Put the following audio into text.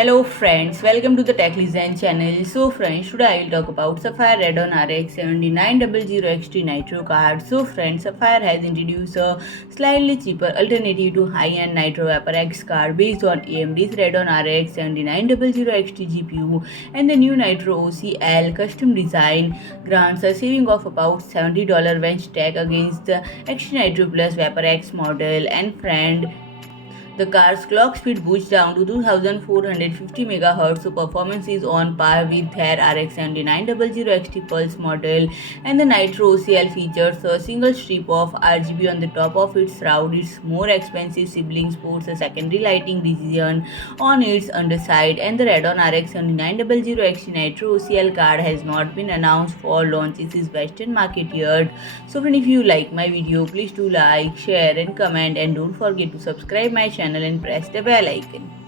Hello friends, welcome to the Tech Design channel. So friends, today I will talk about Sapphire Radeon RX 7900 XT Nitro card. So friends, Sapphire has introduced a slightly cheaper alternative to high-end Nitro Vapor-X card based on AMD's Radeon RX 7900 XT GPU, and the new Nitro OC L custom design grants a saving of about $70 when stacked against the XT Nitro Plus Vapor-X model. And friend, the car's clock speed boosts down to 2450 MHz, so performance is on par with their RX 7900 XT Pulse model. And the Nitro OCL features a single strip of RGB on the top of its shroud. Its more expensive sibling sports a secondary lighting decision on its underside. And the Radeon RX 7900 XT Nitro OCL card has not been announced for launch in its Western market yet. So friend, if you like my video, please do like, share and comment, and don't forget to subscribe my channel and press the bell icon.